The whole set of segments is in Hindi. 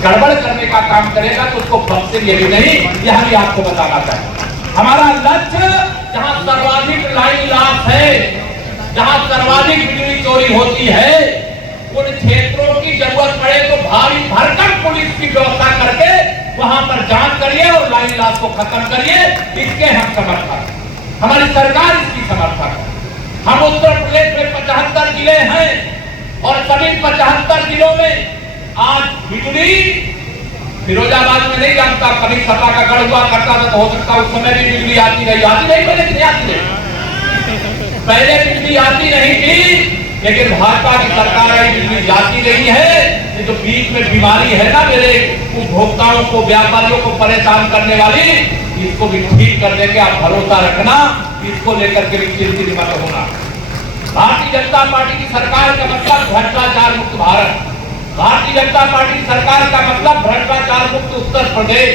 गड़बड़ करने का काम करेगा तो उसको बख्शेंगे भी नहीं, यह भी आपको बताना चाहिए। हमारा लक्ष्य जहां सर्वाधिक लाइन लॉस है, जहां सर्वाधिक बिजली चोरी होती है, उन क्षेत्रों की जरूरत पड़े तो भारी भरकम पुलिस की व्यवस्था करके वहां पर जांच करिए और लाइन लॉस को खत्म करिए। इसके हम समर्थक, हमारी सरकार इसकी समर्थक है। हम उत्तर प्रदेश में 75 जिले हैं और सभी 75 जिलों में आज बिजली, फिरोजाबाद में नहीं जानता, कभी सपा का गढ़ हुआ करता था तो हो सकता उस समय भी बिजली आती नहीं पहले नहीं आती नहीं, पहले बिजली आती नहीं थी, लेकिन भाजपा की सरकार आई, बिजली जाती नहीं है। ये जो बीच में बीमारी है ना मेरे उपभोक्ताओं को, व्यापारियों को परेशान करने वाली, इसको भी ठीक कर देंगे, आप भरोसा रखना, इसको लेकर के भी चिंतित मत होना। भारतीय जनता पार्टी की सरकार का मतलब भ्रष्टाचार मुक्त भारत, भारतीय जनता पार्टी सरकार का मतलब भ्रष्टाचार मुक्त उत्तर प्रदेश,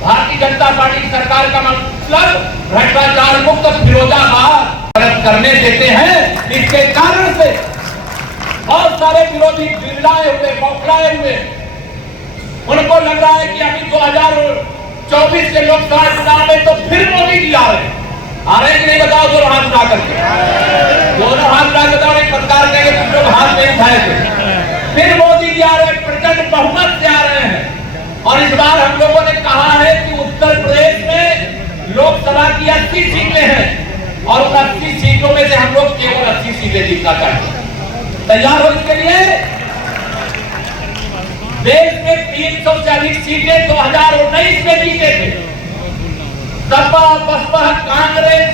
भारतीय जनता पार्टी सरकार का मतलब भ्रष्टाचार मुक्त फिरोजाबाद करने देते हैं। इसके कारण से बहुत सारे विरोधी बिगड़ाए हुए, बौखलाए हुए, उनको लग रहा है कि अभी 2024 के लोकसभा चुनाव में तो फिर मोदी जी आ रहे हैं कि नहीं, बताओ। दोनों हाथ उठा करके, दोनों हाथ उठा के बताओ। एक पत्रकार कहेंगे कुछ लोग हाथ नहीं उठाए थे, फिर मोदी जी आ रहे हैं, प्रचंड बहुमत से आ रहे हैं। और इस बार हम लोगों ने कहा है कि उत्तर प्रदेश में लोकसभा की 80 सीटें हैं और उन 80 सीटों में से हम लोग केवल 80 सीटें जीतना चाहते हैं। तैयार हो इसके लिए? देश में 300 से अधिक सीटें 2019 में जीते थे। सपा, बसपा, कांग्रेस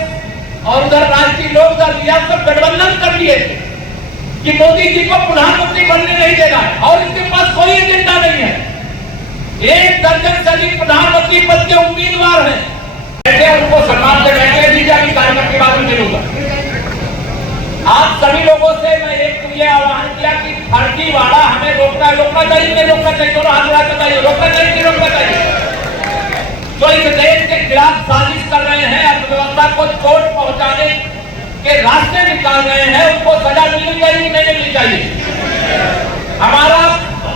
और उधर राष्ट्रीय लोकदल, यह सब गठबंधन कर लिए थे कि मोदी जी को प्रधानमंत्री बनने नहीं देना है और इसके पास कोई एजेंडा नहीं है। 1 दर्जन से अधिक प्रधानमंत्री पद के उम्मीदवार हैं, बैठे उनको सम्मान से बैठे दीजिए, अभी कार्यक्रम के बाद में मिलूंगा। आप सभी लोगों से मैं एक तो ये आह्वान किया कि फर्जीवाड़ा हमें रोकना चाहिए, नहीं रोकना चाहिए, दोनों हाथ उठाकर बताइए, रोकना चाहिए नहीं रोकना चाहिए। जो इस देश के खिलाफ साजिश कर रहे हैं, अर्थव्यवस्था को चोट पहुंचाने के रास्ते निकाल रहे हैं, उनको सजा मिलनी चाहिए नहीं मिलनी चाहिए। हमारा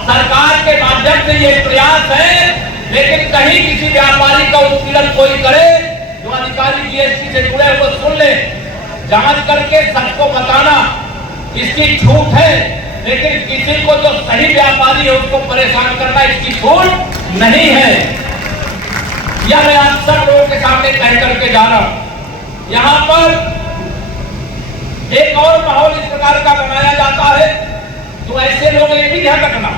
सरकार के माध्यम से ये प्रयास है, लेकिन कहीं किसी व्यापारी का उत्पीड़न कोई करे, जो अधिकारी जीएसटी से जुड़े हुए सुन ले, जांच करके सबको बताना, इसकी छूट है। लेकिन किसी को जो सही व्यापारी है उसको परेशान करना, इसकी छूट नहीं है। यह मैं आप सब लोगों के सामने कह करके जा रहा हूं। यहाँ पर एक और माहौल इस प्रकार का बनाया जाता है, तो ऐसे लोग ये भी ध्यान रखना,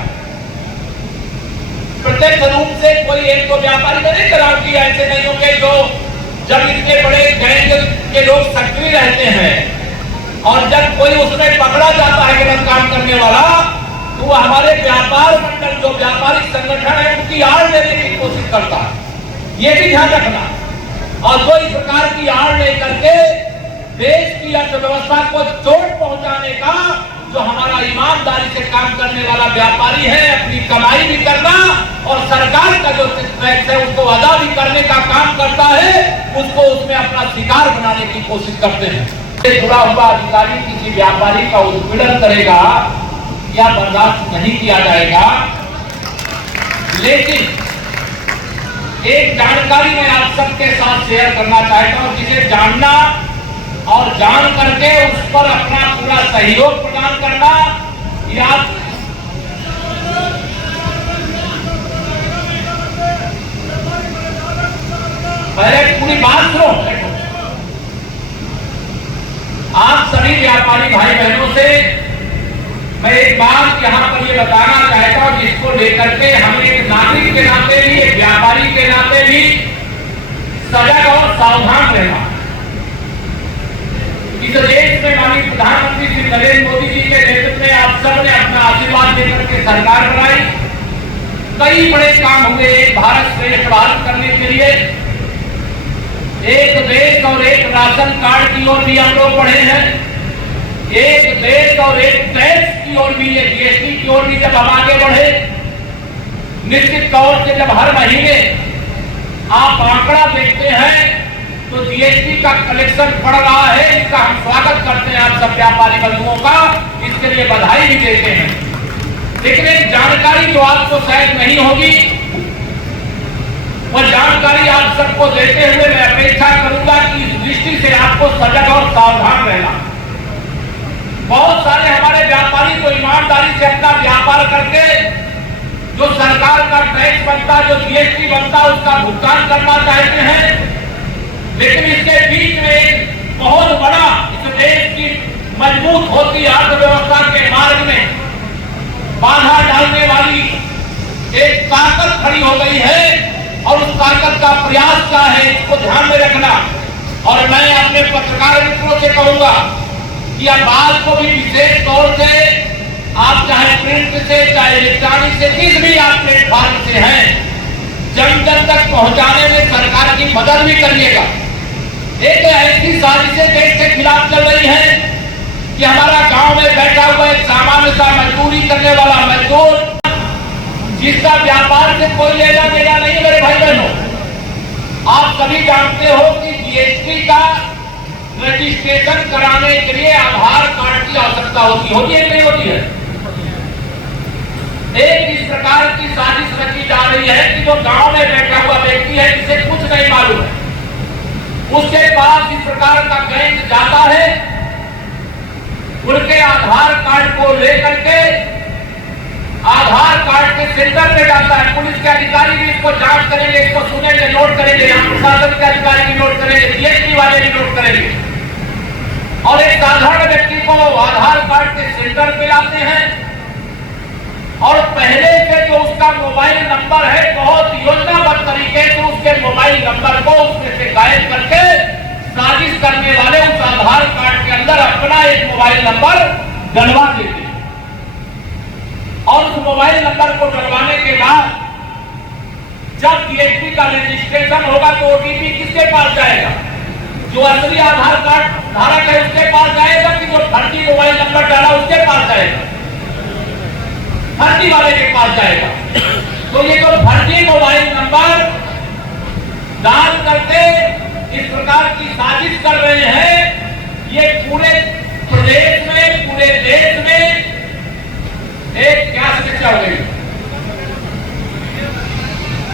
प्रत्यक्ष रूप से कोई एक तो व्यापारी का नहीं कराओ कि ऐसे नहीं होंगे जो जब इतने बड़े गैंग के लोग सक्रिय रहते हैं और जब कोई उसमें पकड़ा जाता है गलत काम करने वाला, तो वो हमारे व्यापार मंडल, जो व्यापारिक संगठन है, उनकी आड़ लेने की कोशिश करता है। ये भी ध्यान रखना। और जो इस प्रकार की आड़ ले करके देश की अर्थव्यवस्था को चोट पहुंचाने का, जो हमारा ईमानदारी से काम करने वाला व्यापारी है, अपनी कमाई भी करना और सरकार का जो टैक्स है उसको अदा भी करने का काम करता है, उसको उसमें अपना शिकार बनाने की कोशिश करते हैं। जुड़ा हुआ अधिकारी किसी व्यापारी का उत्पीड़न करेगा या बर्दाश्त नहीं किया जाएगा। लेकिन एक जानकारी मैं आप सबके साथ शेयर करना चाहता हूं, जिसे जानना और जान करके उस पर अपना पूरा सहयोग प्रदान करना, या पहले पूरी बात सुनो। आप सभी व्यापारी भाई बहनों से मैं एक बात यहाँ पर ये बताना चाहता हूँ, जिसको लेकर के हम एक नागरिक के नाते भी, एक व्यापारी के नाते भी सजग और सावधान रहना। इस देश में माननीय प्रधानमंत्री श्री नरेंद्र मोदी जी के नेतृत्व में आप सब ने अपना आशीर्वाद देकर के सरकार बनाई। कई बड़े काम हुए एक भारत श्रेष्ठ भारत करने के लिए। एक देश और एक राशन कार्ड की ओर भी हम लोग बढ़े हैं। एक देश और एक टैक्स की ओर भी, एक जीएसटी की ओर भी जब हम आगे बढ़े, निश्चित तौर से जब हर महीने आप आंकड़ा देखते हैं तो जीएसटी का कलेक्शन बढ़ रहा है, इसका हम स्वागत करते हैं आप सब व्यापारी बंधुओं का, इसके लिए बधाई भी देते हैं। लेकिन एक जानकारी जो आपको शायद नहीं होगी, वह जानकारी आप सबको देते हुए मैं अपेक्षा करूंगा कि इस दृष्टि से आपको सजग और सावधान रहना। बहुत सारे हमारे व्यापारी तो ईमानदारी से अपना व्यापार करके जो सरकार का टैक्स बनता, जो जीएसटी बनता, उसका भुगतान करना चाहते हैं, लेकिन इसके बीच में एक बहुत बड़ा इस देश की मजबूत होती अर्थव्यवस्था के मार्ग में बाधा डालने वाली एक ताकत खड़ी हो गई है, और उस ताकत का प्रयास क्या है इसको ध्यान में रखना। और मैं अपने पत्रकार मित्रों से कहूंगा कि अब बात को भी विशेष तौर से आप चाहे प्रिंट से चाहे इलेक्ट्रॉनिक से किस भी आप प्लेटफॉर्म से हैं, जन जन तक पहुंचाने में सरकार की मदद भी करिएगा। एक ऐसी साजिशें देश के खिलाफ चल रही है कि हमारा गांव में बैठा हुआ एक सामान्य सा मजदूरी करने वाला मजदूर, जिसका व्यापार से कोई लेना देना नहीं, मेरे भाई बहनों, आप सभी जानते हो कि जीएसटी का रजिस्ट्रेशन कराने के लिए आधार कार्ड की आवश्यकता होती है नहीं होती है। एक इस प्रकार की साजिश रची जा रही है कि जो गांव में बैठा हुआ व्यक्ति है, जिसे कुछ नहीं मालूम है, उसके पास इस प्रकार का गैंग जाता है, उनके आधार कार्ड को लेकर के आधार कार्ड के सेंटर पे जाता है। पुलिस के अधिकारी भी इसको जांच करेंगे, इसको सुनेंगे, नोट करेंगे, प्रशासन के अधिकारी भी नोट करेंगे, जीएसटी वाले भी नोट करेंगे, और एक साधारण व्यक्ति को आधार कार्ड के सेंटर पे लाते हैं, और पहले से जो उसका मोबाइल नंबर है, बहुत योजनाबद्ध तरीके से उसके मोबाइल नंबर को उसमें से गायब करके साजिश करने वाले उस आधार कार्ड के अंदर अपना एक मोबाइल नंबर डलवा देते हैं। और उस मोबाइल नंबर को डलवाने के बाद जब जीएसटी का रजिस्ट्रेशन होगा तो ओटीपी किसके पास जाएगा? जो असली आधार कार्ड धारक है उसके पास जाएगा, कि जो फर्जी मोबाइल नंबर डाला उसके पास जाएगा? फर्जी वाले के पास जाएगा। तो ये जो फर्जी मोबाइल नंबर डाल करके इस प्रकार की साजिश कर रहे हैं, ये पूरे प्रदेश में, पूरे देश में एक क्या शिक्षा हो गई।